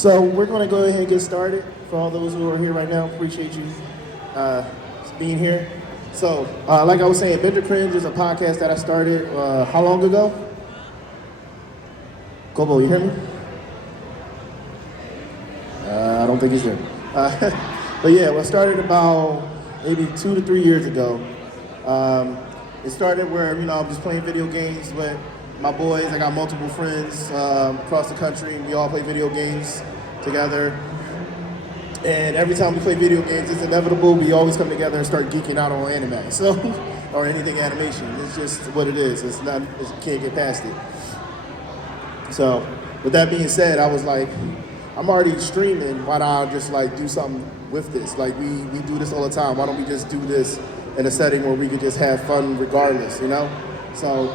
So we're going to go ahead and get started. For all those who are here right now, appreciate you being here. So, like I was saying, Binge Cringe is a podcast that I started how long ago? Kobo, you hear me? I don't think he's here. But yeah, well, it started about maybe 2 to 3 years ago. It started where, I'm just playing video games with my boys. I got multiple friends across the country. We all play video games together. And every time we play video games, it's inevitable. We always come together and start geeking out on anime, so or anything animation. It's just what it is. You can't get past it. So, with that being said, I was like, I'm already streaming. Why not I just like do something with this? Like we do this all the time. Why don't we just do this in a setting where we could just have fun regardless, So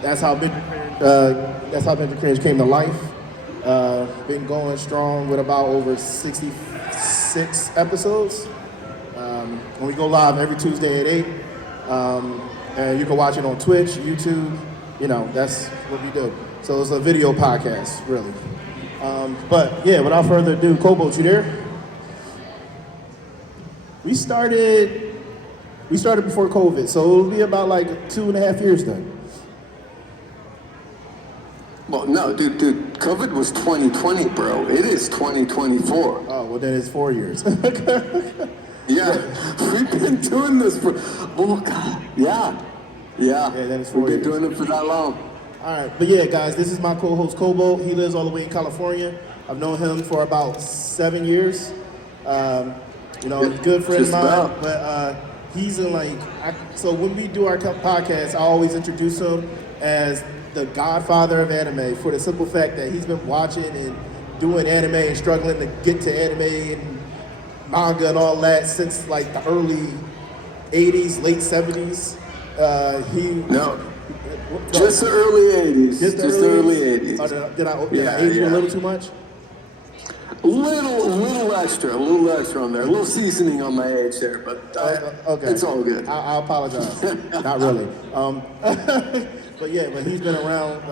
that's how Binge Cringe came to life. Been going strong with about over 66 episodes. And we go live every Tuesday at 8. And you can watch it on Twitch, YouTube. That's what we do. So it's a video podcast, really. But yeah, without further ado, Kobo, you there? We started before COVID, so it'll be about like 2.5 years then. Well, no, dude, COVID was 2020, bro. It is 2024. Oh, well, then it's 4 years. Yeah, we've been doing this for, oh, God, yeah. Then it's 4 We've been years. doing it for that long. All right, but yeah, guys, this is my co-host, Kobo. He lives all the way in California. I've known him for about 7 years. He's a good friend of mine, but he's in so when we do our podcast, I always introduce him as the godfather of anime for the simple fact that he's been watching and doing anime and struggling to get to anime and manga and all that since like the early 80s, late 70s. Just the early 80s. Just the early 80s. Oh, did I age you a little too much? A little extra on there. A little seasoning on my age there, but okay. It's all good. I apologize. Not really. But he's been around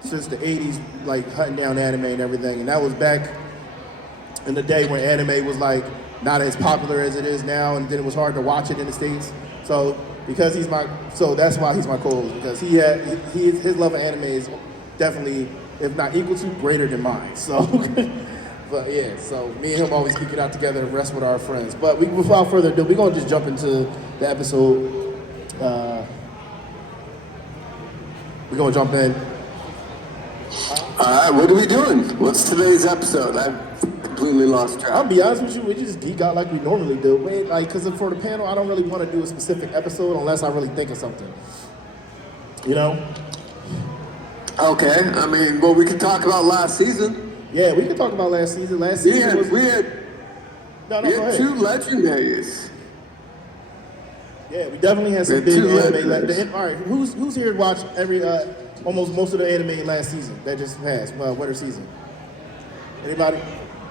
since the 80s, like hunting down anime and everything. And that was back in the day when anime was like not as popular as it is now, and then it was hard to watch it in the States. So that's why he's my co-host, because his love of anime is definitely, if not equal to, greater than mine. So, but yeah, so me and him always geek it out together and rest with our friends. But without further ado, we're gonna just jump into the episode. We're gonna jump in. All right, what are we doing? What's today's episode? I've completely lost track. I'll be honest with you, we just geek out like we normally do. Because for the panel, I don't really want to do a specific episode unless I really think of something. Okay, I mean, well, we can talk about last season. Yeah, we can talk about last season. Last season we had go ahead. 2 legendaries. Yeah, we definitely had some big anime. All right, who's here to watch almost most of the anime last season that just passed, winter season? Anybody?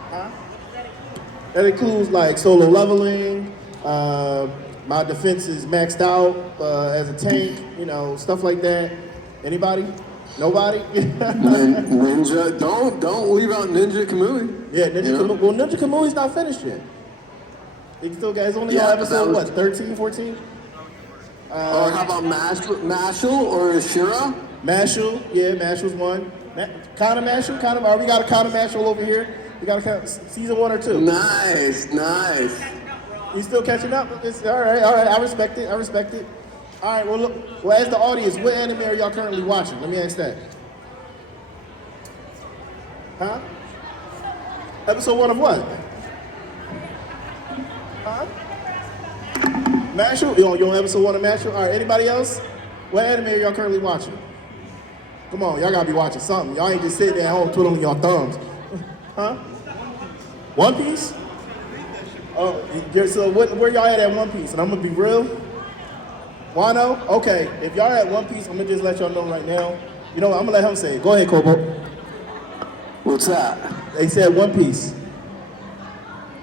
Huh? That includes like Solo Leveling. My defense is maxed out as a tank. Stuff like that. Anybody? Nobody? Ninja. Don't leave out Ninja Kamui. Yeah, Kamui. Well, Ninja Kamui's not finished yet. He still got, it's only on episode, 13, 14? Or how about Mashal or Shira? Mashal, yeah, Mashal's one. Kind of Mashal, we got a kind of Mashal over here. We got a season 1 or 2. Nice. You still catching up? It's, all right, I respect it. All right, well, look, as the audience, what anime are y'all currently watching? Let me ask that. Huh? Episode 1 of what? Huh? Mashal? You on episode 1 of Mashal? All right, anybody else? What anime are y'all currently watching? Come on, y'all gotta be watching something. Y'all ain't just sitting there at home twiddling your thumbs. Huh? One Piece? Oh, so where y'all at One Piece? And I'm gonna be real. Wano? Okay, if y'all at One Piece, I'm gonna just let y'all know right now. I'm gonna let him say it. Go ahead, Kobo. What's that? They said One Piece.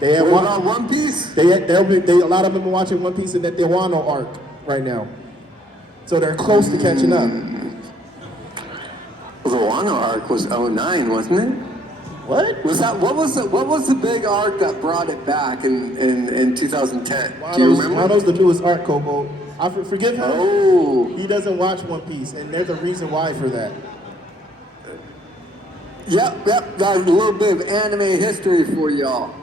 They had One Piece? A lot of them are watching One Piece in that Wano arc right now. So they're close to catching up. The Wano arc was 09, wasn't it? What? What was the big arc that brought it back in 2010? Do you remember? Wano's the newest arc, Kobo. I forgive him. Oh. He doesn't watch One Piece, and there's a reason why for that. Yep. Got a little bit of anime history for y'all.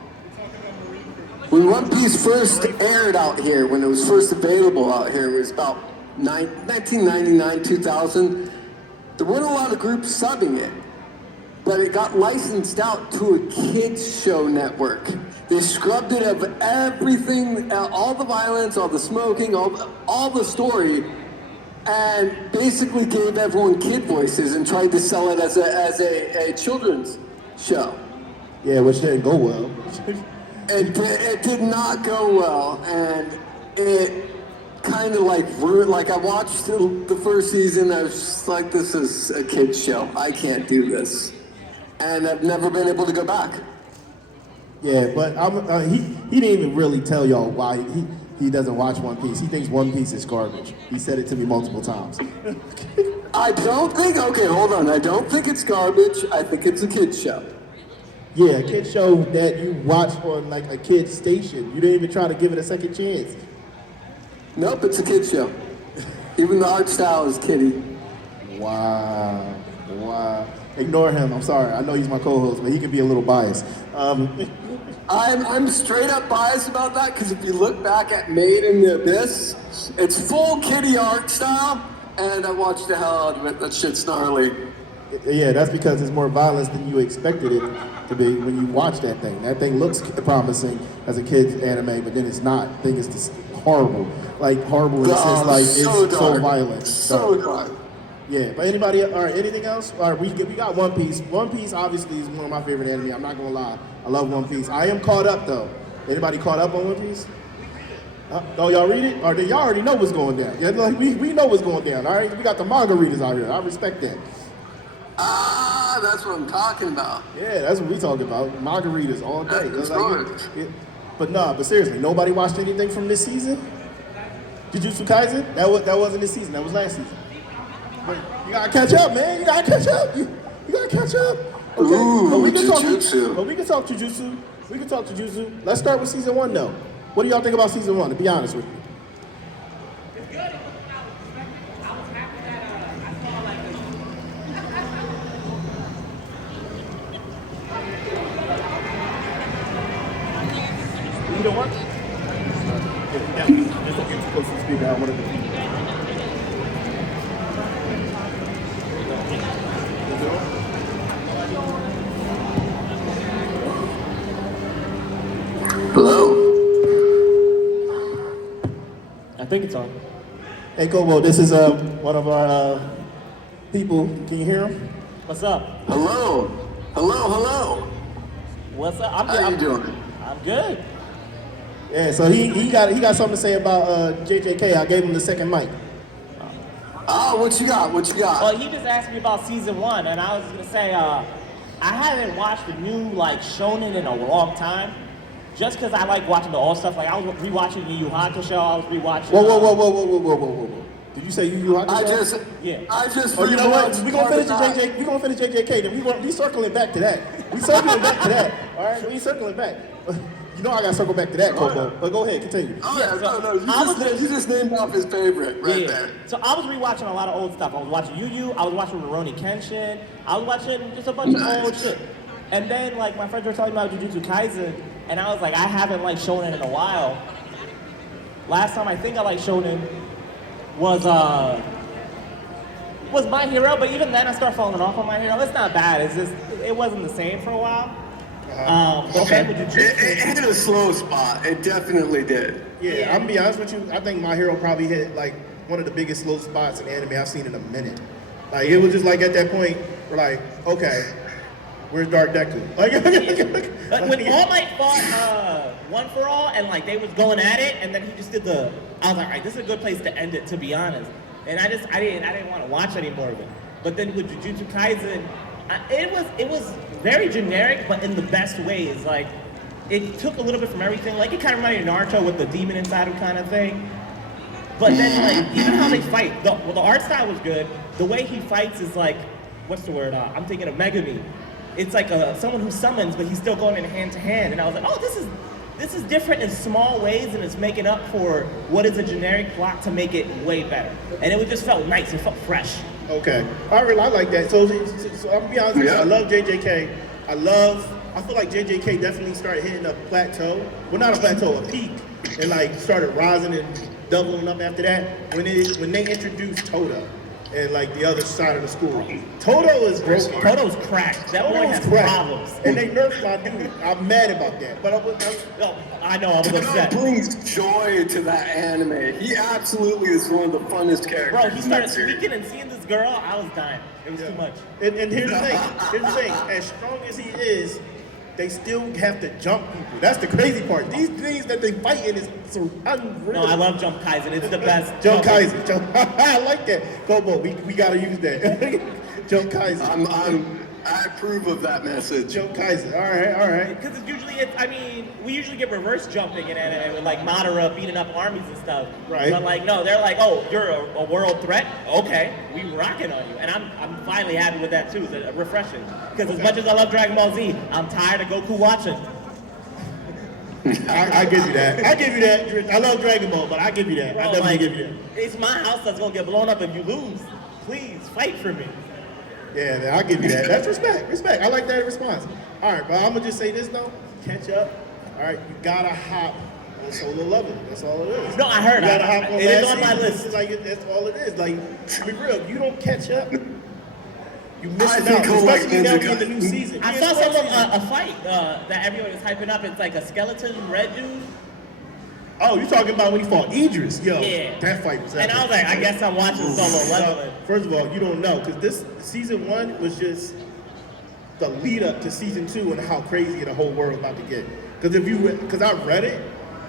When One Piece first aired out here, when it was first available out here, it was about 1999, 2000. There weren't a lot of groups subbing it, but it got licensed out to a kids show network. They scrubbed it of everything, all the violence, all the smoking, all the story, and basically gave everyone kid voices and tried to sell it as a children's show. Yeah, which didn't go well. It did not go well, and it kind of like ruined. Like I watched the first season, I was just like, this is a kid's show. I can't do this, and I've never been able to go back. Yeah, but he didn't even really tell y'all why he doesn't watch One Piece. He thinks One Piece is garbage. He said it to me multiple times. I don't think. Okay, hold on. I don't think it's garbage. I think it's a kid's show. Yeah, a kid show that you watch on like a kid station. You didn't even try to give it a second chance. Nope, it's a kid's show. Even the art style is kiddie. Wow. Ignore him. I'm sorry. I know he's my co-host, but he can be a little biased. I'm straight up biased about that because if you look back at Made in the Abyss, it's full kiddie art style, and I watched the hell out of it. That shit's gnarly. Yeah, that's because it's more violence than you expected it to be when you watch that thing. That thing looks promising as a kid's anime, but then it's not. I think it's just horrible. Like horrible in the sense like it's so violent. So dark. Yeah, but anybody, all right, anything else? All right, we got One Piece. One Piece obviously is one of my favorite anime. I'm not gonna lie. I love One Piece. I am caught up though. Anybody caught up on One Piece? Oh, y'all read it? Or y'all already know what's going down? Yeah, like we know what's going down, all right? We got the manga readers out here. I respect that. Ah, that's what I'm talking about. Yeah, that's what we talking about. Margaritas all day. That's like, but seriously, nobody watched anything from this season? Jujutsu Kaisen? That wasn't this season. That was last season. Wait, you gotta catch up, man. You gotta catch up. You gotta catch up. Okay. Ooh, but we can Jujutsu. But we can talk Jujutsu. We can talk Jujutsu. Let's start with season 1 though. What do y'all think about season 1? To be honest with you. It's good. I was happy that I saw like You don't want? Yeah, just don't get too close to the speaker. I want to. Hello. I think it's on. Hey, Kobo, this is one of our people. Can you hear him? What's up? Hello. What's up? I'm How you doing? I'm good. Yeah, so he got something to say about JJK. I gave him the second mic. Oh, what you got? Well, he just asked me about season 1, and I was gonna say I haven't watched the new like shonen in a long time. Just because I like watching the old stuff. Like I was rewatching the Yu Yu Hakusho. I was rewatching. Whoa. Did you say Yu Yu Hakusho? I just. Oh, you know what? We're gonna finish JJ. We're gonna finish JJK. Then we circling back to that. All right, we circling back. You know I gotta circle back to that, Kobo. But go ahead, continue. Oh yeah, no. You just named off his favorite right there. So I was rewatching a lot of old stuff. I was watching Yu Yu. I was watching Rurouni Kenshin. I was watching just a bunch of old shit. And then like my friends were telling me about Jujutsu Kaisen, and I was like, I haven't liked shonen in a while. Last time I think I liked shonen was My Hero, but even then I started falling off on My Hero. It's not bad. It's just it wasn't the same for a while. Okay. It hit a slow spot. It definitely did. Yeah, I'm gonna be honest with you. I think My Hero probably hit like one of the biggest slow spots in anime I've seen in a minute. Like it was just like at that point, we're like, okay, where's Dark Deku? Like when All Might fought One for All, and like they was going at it, and then he just did the. I was like, all right, this is a good place to end it, to be honest. And I didn't want to watch any more of it. But then with Jujutsu Kaisen, it was very generic, but in the best ways. Like it took a little bit from everything. Like it kind of reminded me of Naruto with the demon inside him kind of thing. But then like even how they fight, the art style was good. The way he fights is like, what's the word? I'm thinking of Megami. it's like someone who summons, but he's still going in hand to hand. And I was like, oh, this is different in small ways, and it's making up for what is a generic plot to make it way better. And it just felt nice. It felt fresh. Okay. I like that. So I'm gonna be honest with you. I love JJK. I feel like JJK definitely started hitting a plateau. Well, not a plateau, a peak, and like started rising and doubling up after that when they introduced Toto and like the other side of the school. Toto is broken. Toto's cracked. That boy has problems. And they nerfed my dude. I'm mad about that. But I know, I was upset. Toto brings joy to that anime. He absolutely is one of the funnest characters. Bro, he started speaking and seeing this girl, I was dying. It was too much. And here's the thing. As strong as he is, they still have to jump people. That's the crazy part. These things that they fight in is so unreal. No, I love Jump Kaizen. It's the best. Jump Kaizen. I like that. Kobo, we gotta use that. Jump Kaizen. I approve of that message. Jump Kaizen. All right. Because we usually get reverse jumping in anime with like Madara beating up armies and stuff. Right. But like, no, they're like, oh, you're a world threat? Okay, we rocking on you. And I'm finally happy with that too. It's refreshing. Because as much as I love Dragon Ball Z, I'm tired of Goku watching. I give you that. I love Dragon Ball, but I give you that. Bro, I definitely give you that. It's my house that's gonna get blown up if you lose. Please fight for me. Yeah, man, I'll give you that. That's respect. I like that response. All right, but I'm going to just say this, though. Catch up. All right, you got to hop on solo level. That's all it is. No, I heard. You got to hop on it is on my list. That's all it is. Like, to be real, if you don't catch up, you missing I out. think Especially now in the new season. I saw a fight that everyone was hyping up. It's like a skeleton red dude. Oh, you're talking about when he fought Idris. Yo, yeah. That fight was epic. And I was like, I guess I'm watching solo leveling. First of all, you don't know, because this season 1 was just the lead up to season 2 and how crazy the whole world about to get. Because I read it,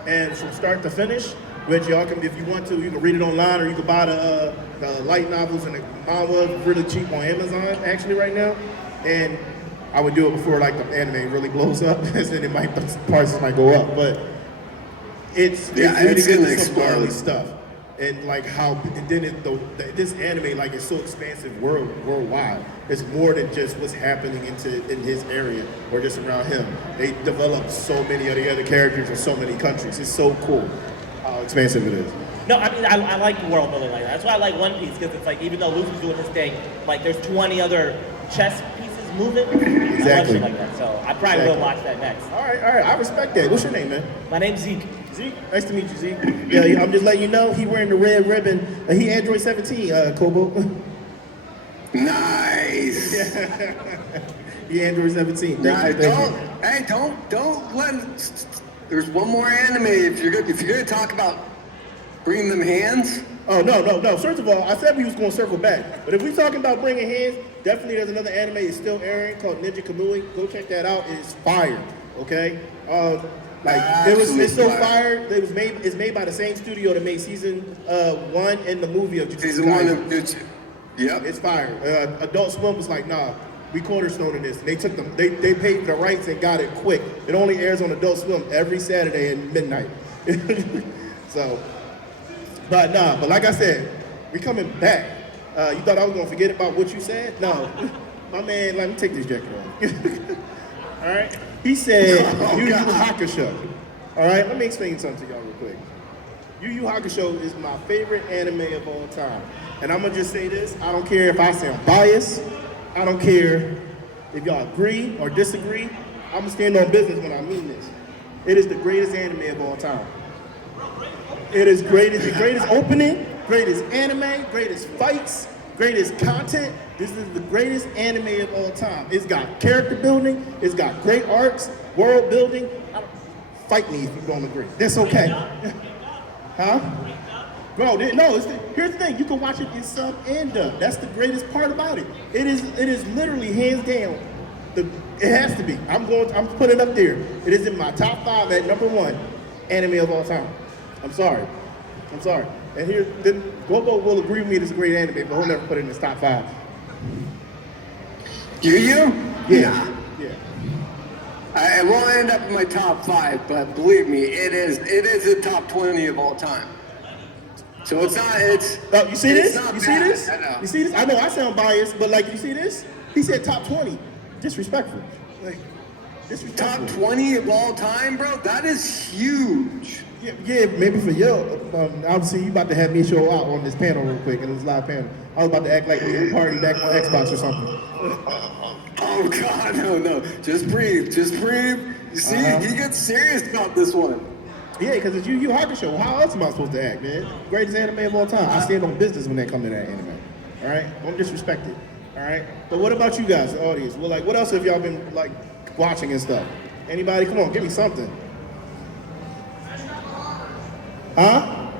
and from start to finish, which y'all can, if you want to, you can read it online, or you can buy the light novels and the manga really cheap on Amazon actually right now. And I would do it before like the anime really blows up, and then prices might go up, but. It's really good to some early stuff, and like how, and then this anime like is so expansive worldwide. It's more than just what's happening in his area or just around him. They develop so many of the other characters in so many countries. It's so cool how expansive it is. No, I mean I like the world building like that. That's why I like One Piece, because it's like even though Luffy's doing his thing, like there's 20 other chess pieces moving. Exactly. I love shit like that, so I probably will watch that next. All right. I respect that. What's your name, man? My name's Zeke. Zeke, nice to meet you, Zeke. Yeah, I'm just letting you know he wearing the red ribbon. He Android 17, Kobo. Nice. He Android 17. Don't let. There's one more anime. If you're gonna talk about bringing them hands. Oh no. First of all, I said we was gonna circle back, but if we talking about bringing hands, definitely there's another anime. It's still airing called Ninja Kamui. Go check that out. It's fire. Okay. It's so fire. It's made by the same studio that made season 1 and the movie of Jujutsu Season 1 of Kaisen. Yep. It's fire. Adult Swim was like, nah, we cornerstoning this. And they took them. They paid the rights and got it quick. It only airs on Adult Swim every Saturday at midnight. So, but like I said, we coming back. You thought I was gonna forget about what you said? No, my man. Let me take this jacket off. All right. He said Yu Yu Hakusho. All right, let me explain something to y'all real quick. Yu Yu Hakusho is my favorite anime of all time. And I'm gonna just say this, I don't care if I sound biased, I don't care if y'all agree or disagree, I'm gonna stand on business when I mean this. It is the greatest anime of all time. It is the greatest opening, greatest anime, greatest fights, greatest content. This is the greatest anime of all time. It's got character building, it's got great arcs, world building. Fight me if you don't agree. That's okay. Huh? Bro, here's the thing. You can watch it in sub and dub. That's the greatest part about it. It is literally hands down. It has to be. I'm putting it up there. It is in my top 5 at number 1 anime of all time. I'm sorry. And then Gobo will agree with me it's a great anime, but he'll never put it in his top 5. Yu Yu? Yeah. It won't end up in my top 5, but believe me, it is the top 20 of all time. So it's not. You see this? Not You bad. see this? I know. You see this? I know I sound biased, but like you see this? He said top 20. disrespectful. Like, disrespectful. Top 20 of all time, bro? That is huge. Yeah, maybe for you. Obviously, you about to have me show out on this panel real quick, and this live panel. I was about to act like we were party back on Xbox or something. Oh, God, no. Just breathe. You see, he gets serious about this one. Yeah, because it's Yu Yu Hakusho. How else am I supposed to act, man? Greatest anime of all time. I stand on business when they come to that anime. All right? Don't disrespect it. All right? But what about you guys, the audience? Well, like, what else have y'all been, like, watching and stuff? Anybody? Come on, give me something. Huh?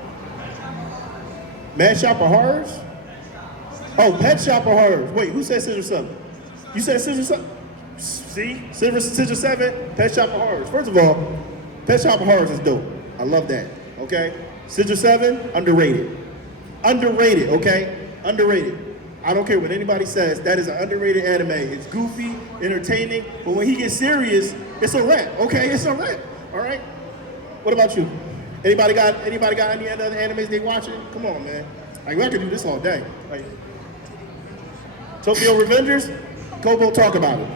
Mad Shop of Horrors? Oh, Pet Shop of Horrors. Wait, who said Scissor 7? You said Scissor 7? See? Scissor 7, Pet Shop of Horrors. First of all, Pet Shop of Horrors is dope. I love that. Okay? Scissor 7, underrated. Underrated, okay? Underrated. I don't care what anybody says. That is an underrated anime. It's goofy, entertaining, but when he gets serious, it's a wrap. Okay? It's a wrap. All right? What about you? Anybody got any other animes they watching? Come on, man. Like, I could do this all day. Like, Tokyo Revengers? Kobo, talk about it.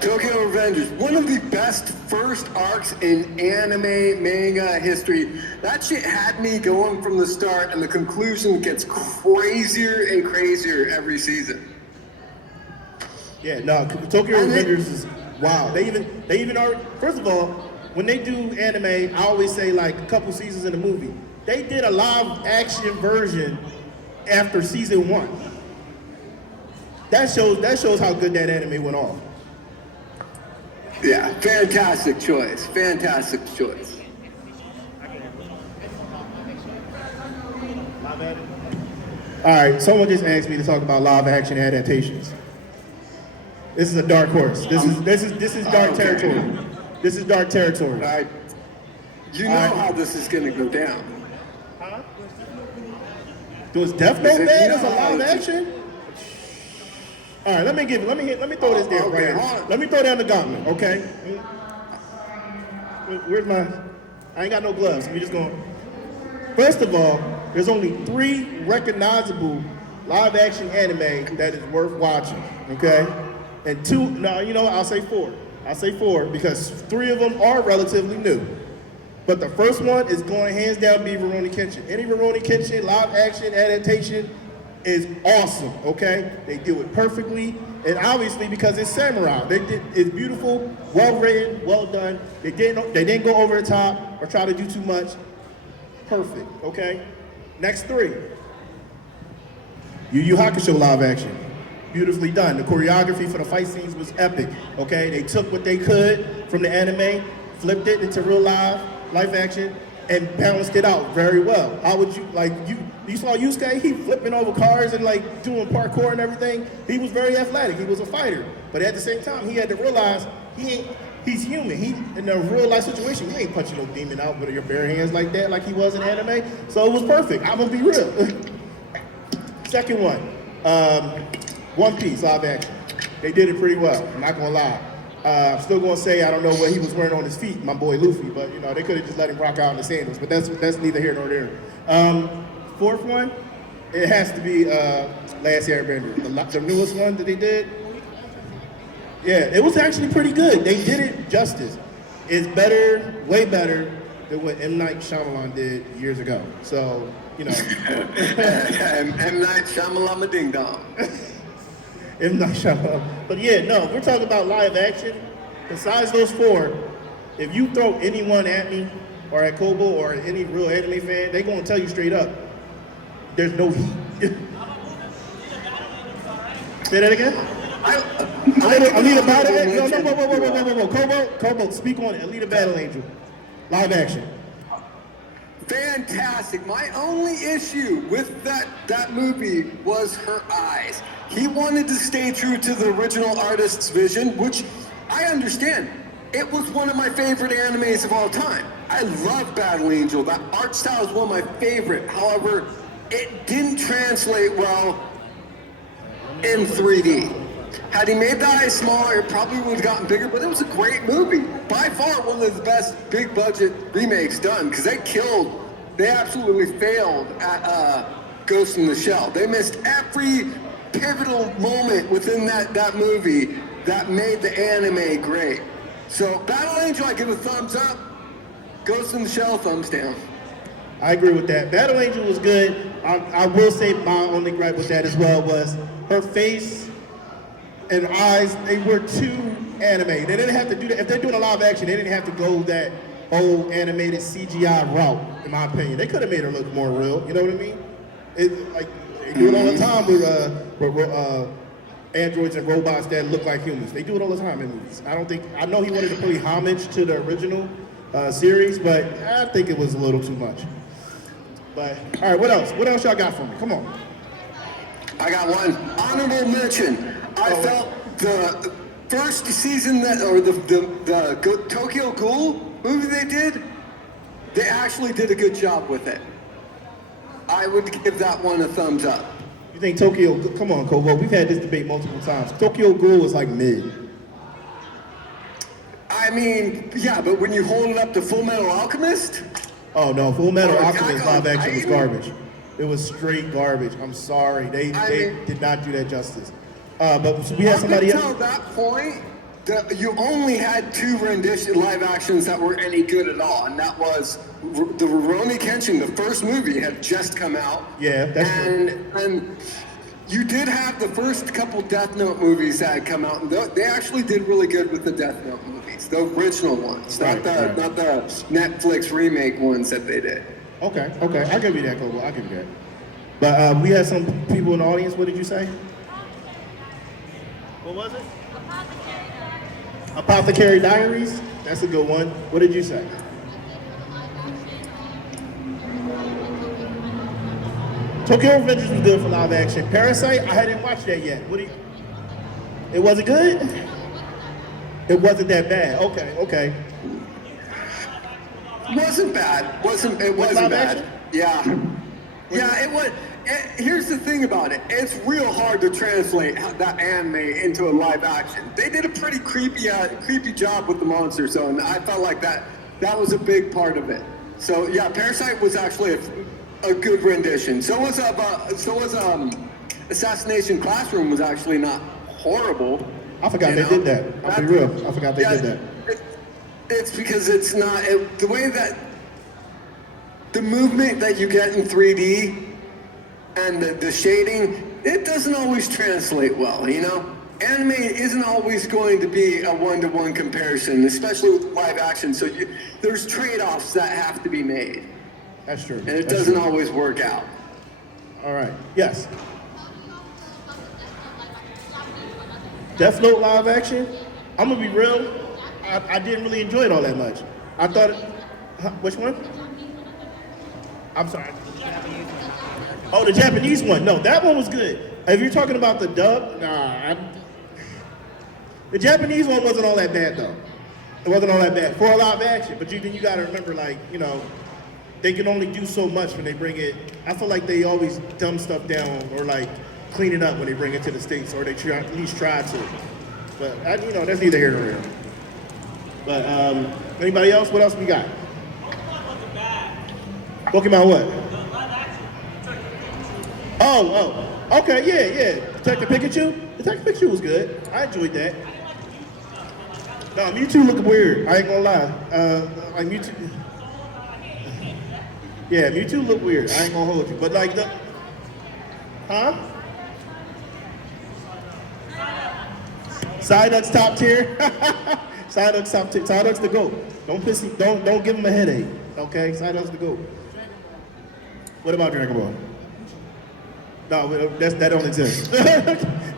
Tokyo Revengers, one of the best first arcs in anime manga history. That shit had me going from the start, and the conclusion gets crazier and crazier every season. Yeah, no, Tokyo Revengers is wow. They even are. First of all, when they do anime, I always say like a couple seasons in the movie. They did a live action version after season 1. That shows how good that anime went off. Yeah, fantastic choice. Fantastic choice. All right, someone just asked me to talk about live action adaptations. This is a dark horse. This is dark territory. This is dark territory. All right. You know how this is gonna go down. Huh? Was Death Note bad as a live action? All right, let me throw this down right here. Let me throw down the gauntlet, okay? Where's my? I ain't got no gloves. We just going. First of all, there's only 3 recognizable live action anime that is worth watching, okay? And 2, no, you know what? I'll say 4. I'll say 4 because 3 of them are relatively new. But the first one is going hands down be Rurouni Kenshin. Any Rurouni Kenshin live action adaptation is awesome, okay? They do it perfectly, and obviously because it's samurai. It's beautiful, well written, well done. They didn't go over the top or try to do too much. Perfect, okay? Next 3. Yu Yu Hakusho live action. Beautifully done. The choreography for the fight scenes was epic, okay? They took what they could from the anime, flipped it into real live action, and balanced it out very well. How would you, like, you saw Yusuke, he flipping over cars and like doing parkour and everything. He was very athletic, he was a fighter. But at the same time, he had to realize he's human. He, in a real life situation, you ain't punching no demon out with your bare hands like that, like he was in anime. So it was perfect, I'm gonna be real. Second one, One Piece live action. They did it pretty well, I'm not gonna lie. I'm still gonna say I don't know what he was wearing on his feet, my boy Luffy, but you know, they could have just let him rock out in the sandals, but that's neither here nor there. 4th one, it has to be Last Airbender, the newest one that they did. Yeah, it was actually pretty good. They did it justice. It's better, way better than what M. Night Shyamalan did years ago. So, you know. M. Night Shyamalan ding dong. M. Night Shyamalan. But yeah, no, we're talking about live action. Besides those 4, if you throw anyone at me, or at Kobo, or any real anime fan, they gonna tell you straight up, there's no heat. Say that again? Alita Battle Angel. No, Kobo, speak on it. Alita Battle Angel. Live action. Fantastic. My only issue with that movie was her eyes. He wanted to stay true to the original artist's vision, which I understand. It was one of my favorite animes of all time. I love Battle Angel. That art style is one of my favorite. However, it didn't translate well in 3D. Had he made the eyes smaller, it probably would have gotten bigger, but it was a great movie. By far one of the best big budget remakes done, because they absolutely failed at Ghost in the Shell. They missed every pivotal moment within that movie, that made the anime great. So Battle Angel, I give a thumbs up. Ghost in the Shell, thumbs down. I agree with that. Battle Angel was good. I will say my only gripe with that as well was her face and eyes, they were too anime. They didn't have to do that. If they're doing a live action, they didn't have to go that old animated CGI route, in my opinion. They could have made her look more real, you know what I mean? Like, they do it all the time with androids and robots that look like humans. They do it all the time in movies. I know he wanted to pay homage to the original series, but I think it was a little too much. But, all right, what else? What else y'all got for me? Come on. I got one honorable mention. I felt the first season the Tokyo Ghoul movie they actually did a good job with it. I would give that one a thumbs up. You think Tokyo, come on, Kobo, we've had this debate multiple times. Tokyo Ghoul is like mid. I mean, yeah, but when you hold it up to Full Metal Alchemist? Oh no, Full Metal Or Alchemist Attack on live action was Titan? garbage. It was straight garbage. I'm sorry, they did not do that justice. But so we had somebody Up else. until that point, you only had 2 rendition live actions that were any good at all, and that was the Rurouni Kenshin. The first movie had just come out. Yeah, that's true. And you did have the first couple Death Note movies that had come out, and they actually did really good with the Death Note movies, the original ones, not the Netflix remake ones that they did. Okay, I'll give you that, Kobo. I'll give you that. But we had some people in the audience. What did you say? What was it? Apothecary Diaries? That's a good one. What did you say? Tokyo Revengers was good for live action. Parasite, I hadn't watched that yet. It wasn't good? It wasn't that bad. Okay. It wasn't bad. It wasn't live bad. action? Yeah, it was. Here's the thing about it. It's real hard to translate that anime into a live action. They did a pretty creepy job with the monster, so and I felt like that was a big part of it. So yeah, Parasite was actually a good rendition. So was Assassination Classroom was actually not horrible. I forgot they did that. I'll be real. I forgot they did that. It's because it's not the way that the movement that you get in 3D and the shading, it doesn't always translate well, you know? Anime isn't always going to be a one-to-one comparison, especially with live action, so there's trade-offs that have to be made. That's true. And it doesn't always work out. All right. Yes. Death Note live action. I'm gonna be real. I didn't really enjoy it all that much. I thought. Which one? I'm sorry. Oh, the Japanese one. No, that one was good. If you're talking about the dub, the Japanese one wasn't all that bad though. It wasn't all that bad for a live action. But then you gotta remember, like, you know, they can only do so much when they bring it. I feel like they always dumb stuff down or like clean it up when they bring it to the States, or they at least try to. But that's neither here nor there. But anybody else? What else we got? Pokemon what? Oh, okay, yeah. Detective Pikachu? Detective Pikachu was good. I enjoyed that. No, Mewtwo look weird. I ain't gonna lie. Like Mewtwo. Yeah, Mewtwo look weird. I ain't gonna hold you. But like the, Psyduck's top tier. Psyduck's top tier. Psyduck's the GOAT. Don't give him a headache. Okay, Psyduck's the GOAT. What about Dragon Ball? No, that don't exist.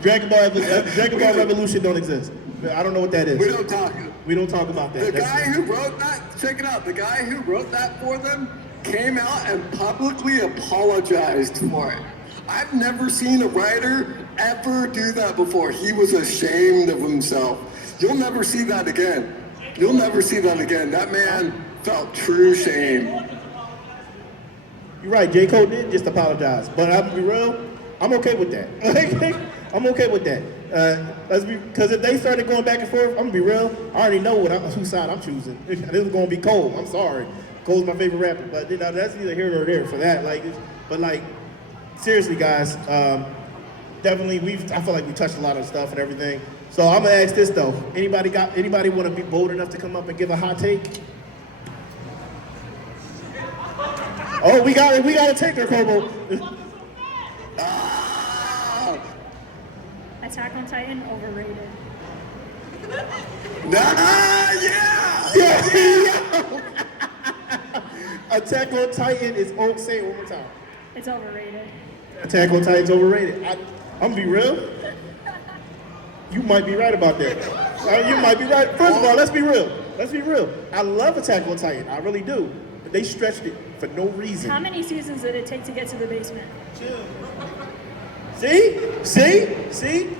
Dragon Ball Revolution don't exist. I don't know what that is. We don't talk. We don't talk about that. The guy who wrote that, check it out. The guy who wrote that for them came out and publicly apologized for it. I've never seen a writer ever do that before. He was ashamed of himself. You'll never see that again. You'll never see that again. That man felt true shame. You're right, J. Cole did just apologize. But I'm gonna be real, I'm okay with that. I'm okay with that. Because if they started going back and forth, I'm gonna be real, I already know whose side I'm choosing. This is gonna be Cole. I'm sorry. Cole's my favorite rapper, but that's neither here nor there for that. Seriously, guys, definitely I feel like we touched a lot of stuff and everything. So I'm gonna ask this though. Anybody want to be bold enough to come up and give a hot take? Oh, we got a taker, Kobo. Attack on Titan, overrated. Yeah. Attack on Titan is say it one more time. It's overrated. Attack on Titan's overrated. I'm gonna be real. You might be right about that. You might be right. First of all, let's be real. Let's be real. I love Attack on Titan. I really do. But they stretched it for no reason. How many seasons did it take to get to the basement? See?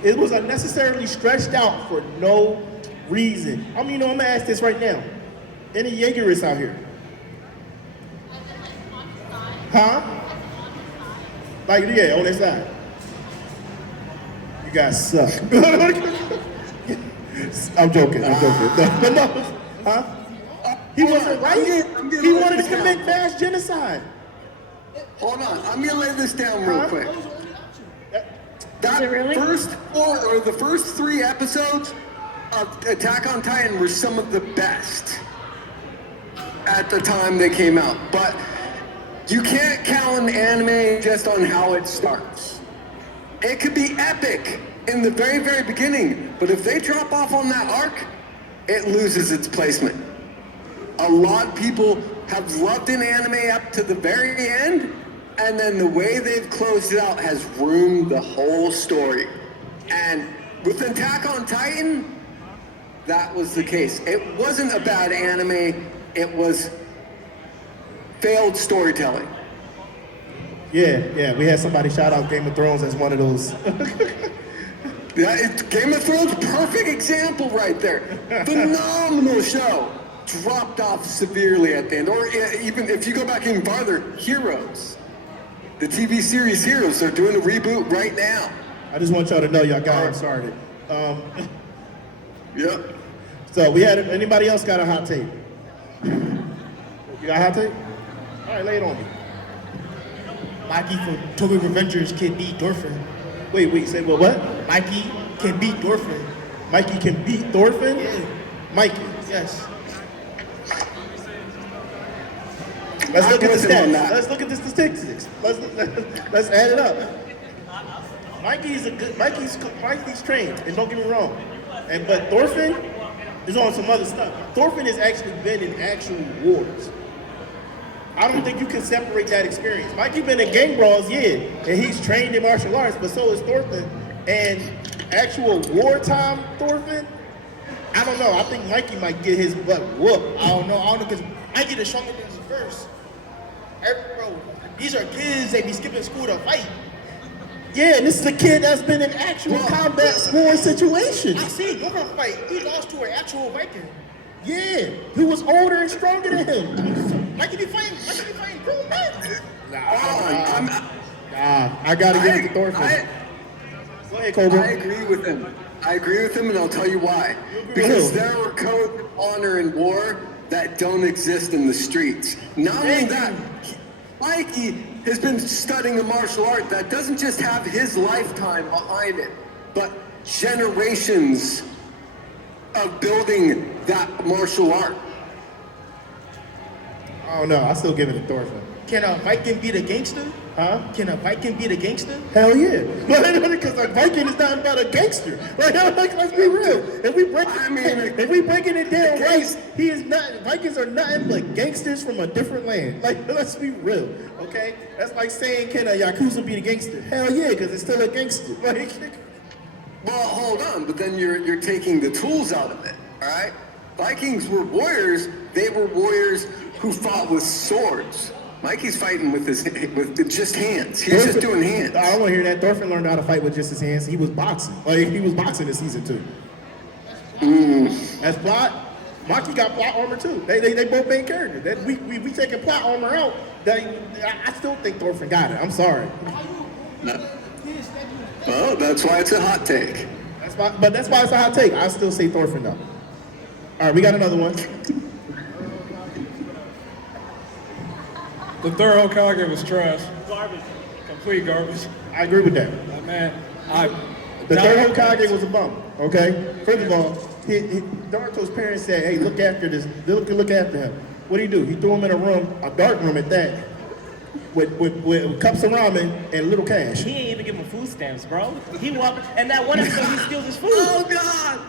It was unnecessarily stretched out for no reason. I'm gonna ask this right now. Any Jaegerists out here? Huh? Like, yeah, on this side. You guys suck. I'm joking. But no, huh? He wasn't right. He wanted to commit mass genocide. Hold on, I'm gonna lay this down real quick. That Is it really? the first 3 episodes of Attack on Titan were some of the best at the time they came out. But you can't count an anime just on how it starts. It could be epic in the very, very beginning, but if they drop off on that arc, it loses its placement. A lot of people have loved an anime up to the very end, and then the way they've closed it out has ruined the whole story. And with Attack on Titan, that was the case. It wasn't a bad anime, it was failed storytelling. Yeah, we had somebody shout out Game of Thrones as one of those. Game of Thrones, perfect example right there. Phenomenal show. Dropped off severely at the end. Or even if you go back even farther, Heroes. The TV series Heroes, they're doing a reboot right now. I just want y'all to know y'all got started. Yep. So we had anybody else got a hot take? You got a hot take? All right, lay it on me. Mikey for Tokyo Revengers can beat Thorfinn. Wait, say what? Mikey can beat Thorfinn. Mikey can beat Thorfinn? Yeah. Mikey. Yes. Let's look at the with him on stats. that. Let's look at the statistics. Let's add it up. Mikey's trained, and don't get me wrong. But Thorfinn is on some other stuff. Thorfinn has actually been in actual wars. I don't think you can separate that experience. Mikey been in gang brawls, yeah, and he's trained in martial arts, but so is Thorfinn. And actual wartime Thorfinn, I don't know. I think Mikey might get his butt whooped. I don't know, because Mikey the strongest in his verse. Bro, these are kids, they be skipping school to fight. Yeah, and this is a kid that's been in actual combat war situations. I seen Thorfinn fight. He lost to an actual Viking. Yeah, he was older and stronger than him. Mikey be fighting grown men. I gotta give it to Thorfinn. Go ahead, Cobra. I agree with him, and I'll tell you why. Because there are codes of honor in war that don't exist in the streets. Not only that, Mikey has been studying a martial art that doesn't just have his lifetime behind it, but generations of building that martial art. I don't know. I still give it to Thorfinn. Can a Viking beat a gangster? Huh? Can a Viking beat a gangster? Hell yeah. Because a Viking is not about a gangster. Let's be real. If we breaking it down right, he is not. Vikings are nothing but gangsters from a different land. Let's be real, okay? That's like saying, can a Yakuza beat a gangster? Hell yeah, because it's still a gangster. Well, hold on, but then you're taking the tools out of it, all right? Vikings were warriors. They were warriors who fought with swords. Mikey's fighting with just hands. He's just doing hands. I don't want to hear that. Thorfinn learned how to fight with just his hands. He was boxing. He was boxing in season 2. That's plot. Maki got plot armor too. They both main characters. We taking plot armor out. I still think Thorfinn got it. I'm sorry. Well, that's why it's a hot take. That's why it's a hot take. I still say Thorfinn though. All right, we got another one. The third Hokage was trash. Garbage. Complete garbage. I agree with that. Man, The third Hokage was a bum. Okay? First of all, Naruto's parents said, hey, look after this, look after him. What do? He threw him in a room, a dark room at that, with cups of ramen and little cash. He ain't even give him food stamps, bro. He walked, and that one episode he steals his food. Oh God!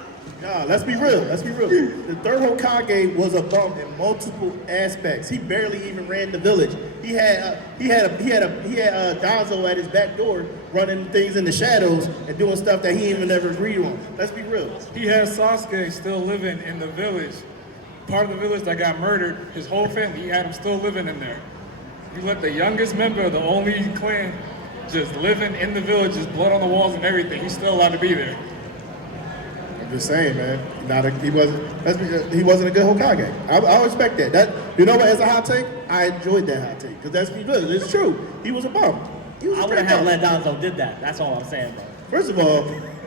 Nah, let's be real. The third Hokage was a bum in multiple aspects. He barely even ran the village. He had Danzo at his back door running things in the shadows and doing stuff that he even never agreed on. Let's be real. He has Sasuke still living in the village. Part of the village that got murdered, his whole family, he had him still living in there. You let the youngest member of the only clan just living in the village, just blood on the walls and everything. He's still allowed to be there. I'm just saying, man. He wasn't a good Hokage. I respect that. You know what? As a hot take, I enjoyed that hot take because that's good. It's true. He was a bum. I would have had let Danzo did that. That's all I'm saying, bro. First of all,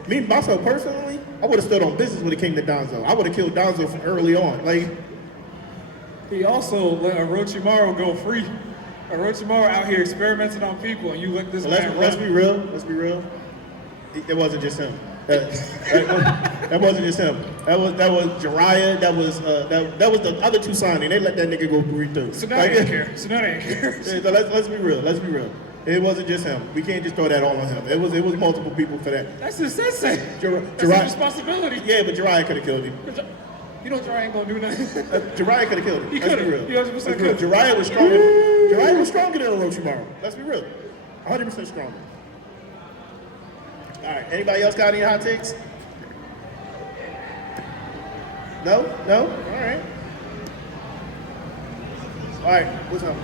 me myself personally, I would have stood on business when it came to Danzo. I would have killed Danzo from early on. Like, He also let Orochimaru go free. Orochimaru out here experimenting on people, and you let this man let's run. be real. Let's be real. It wasn't just him. That wasn't just him. That was Jiraiya. That was the other two signing. They let that nigga go through. So now they didn't care. So let's be real. Let's be real. It wasn't just him. We can't just throw that all on him. It was multiple people for that. That's his sensei. That's his Jiraiya, responsibility. yeah, but Jiraiya could have killed him. You know Jiraiya ain't gonna do nothing. Jiraiya could have killed him. He Let's be could've. real. He 100% Let's be real. could've. Jiraiya was stronger. Jiraiya was stronger than Orochimaru. Let's be real. 100% stronger. All right. Anybody else got any hot takes? No? All right. All right. What's up?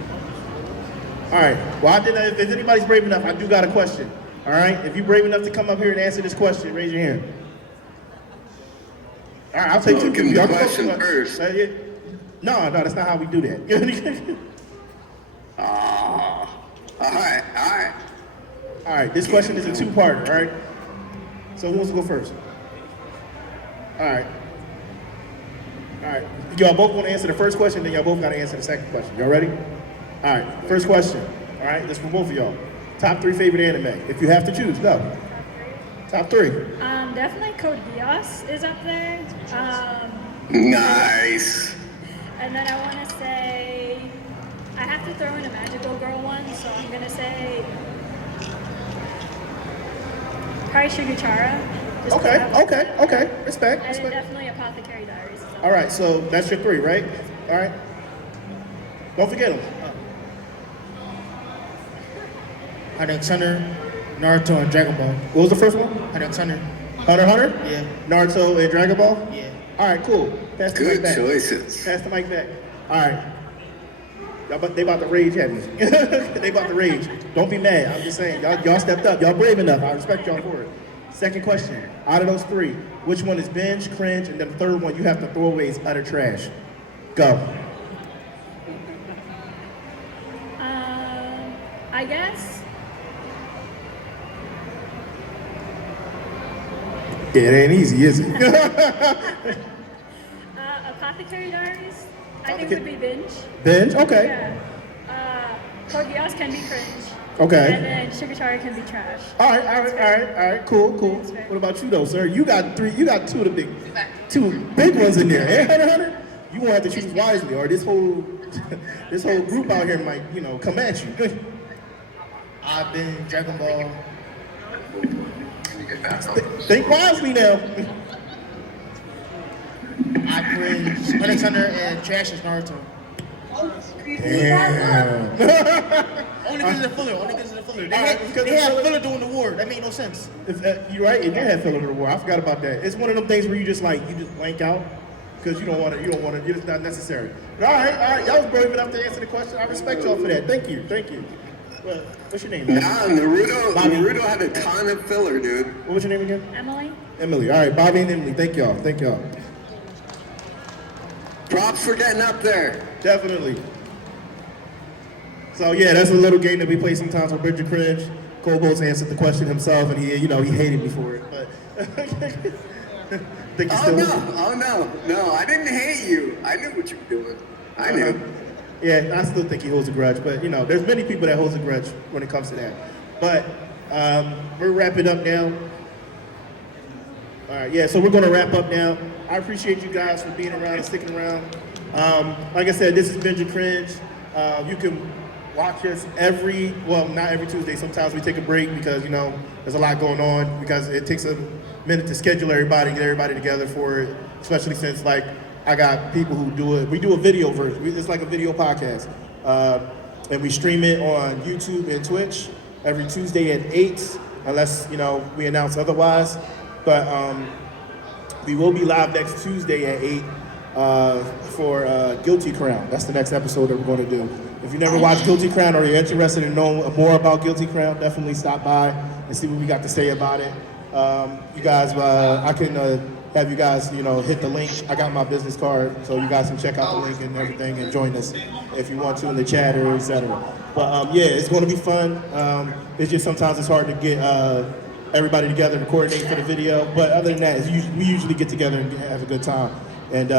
All right. Well, if anybody's brave enough, I do got a question. All right. If you're brave enough to come up here and answer this question, raise your hand. All right. I'll take two. Give me the Y'all can question go- first. Yeah. No, that's not how we do that. All right. All right. This question is a two-parter. All right. So who wants to go first? All right. Y'all both want to answer the first question, then y'all both got to answer the second question. Y'all ready? All right. First question. All right. This is for both of y'all. Top 3 favorite anime. If you have to choose, go. Top 3. Definitely Code Geass is up there. Nice. And then I want to say, I have to throw in a magical girl one, so I'm going to say probably Shigechara. just 'cause I have- Okay. Respect. And then definitely Apothecary Diaries. All right. So that's your 3, right? All right. Don't forget them. Hunter x Hunter, Naruto, and Dragon Ball. What was the first one? Hunter x Hunter. Hunter x Hunter? Yeah. Naruto and Dragon Ball? Yeah. All right, cool. Pass the mic Good back. choices. Pass the mic back. All right. They about to rage at me. They about to rage. Don't be mad. I'm just saying, y'all stepped up. Y'all brave enough. I respect y'all for it. Second question. Out of those 3, which one is Binge, Cringe, and then the third one you have to throw away is utter trash? Go. I guess. Yeah, it ain't easy, is it? Apothecary Diaries, I think would be Binge. Binge? Okay. Yeah. Code Geass can be Cringe. Okay. And then Shigechara can be trash. All right. Cool. What about you though, sir? You got 2 of the big ones in there. Eh, Hunter x Hunter? You won't have to choose wisely, or this whole group out here might, come at you. I've been Dragon Ball. Think wisely now. I Cringe, Hunter x Hunter, and Trash is Naruto. Damn. Only because of the filler. They Alright, because they of had filler. filler during the war. That made no sense. You're right. It did have filler to the war. I forgot about that. It's one of them things where you just blank out because you don't want to. It's not necessary. But all right. Y'all was brave enough to answer the question. I respect y'all for that. Thank you. Well, what's your name, man? Nah, Naruto had a ton of filler, dude. What was your name again? Emily? Emily. All right, Bobby and Emily. Thank y'all. Props for getting up there. Definitely. So yeah, that's a little game that we play sometimes on Binge or Cringe. Kobo's answered the question himself, and he hated me for it. But think he's still. No, I didn't hate you. I knew what you were doing. I knew. Yeah, I still think he holds a grudge, but there's many people that holds a grudge when it comes to that. But we're wrapping up now. All right, yeah, so we're going to wrap up now. I appreciate you guys for being around and sticking around. Like I said, this is Binge Cringe. You can watch us not every Tuesday. Sometimes we take a break because, you know, there's a lot going on because it takes a minute to schedule everybody, get everybody together for it, especially since, like, I got people who do it. We do a video version. It's like a video podcast. And we stream it on YouTube and Twitch every Tuesday at 8, unless, you know, we announce otherwise. But we will be live next Tuesday at 8 for Guilty Crown. That's the next episode that we're going to do. If you never watched Guilty Crown or you're interested in knowing more about Guilty Crown, definitely stop by and see what we got to say about it. You guys, I can have you guys, you know, hit the link. I got my business card, so you guys can check out the link and everything and join us if you want to in the chat or etc. But yeah, it's going to be fun. It's just sometimes it's hard to get everybody together to coordinate for the video. But other than that, we usually get together and have a good time. And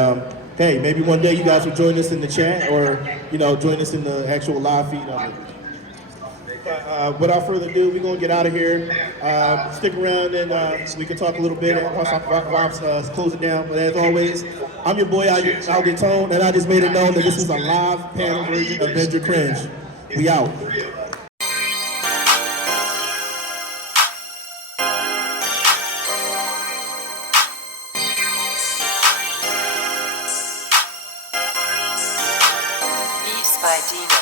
hey, maybe one day you guys will join us in the chat or, you know, join us in the actual live feed of it. Without further ado, we're going to get out of here. Stick around and we can talk a little bit while I'm closing down. But as always, I'm your boy, I'll get Tone, and I just made it known that this is a live panel version of Binge Cringe. We out. Beats by Dino.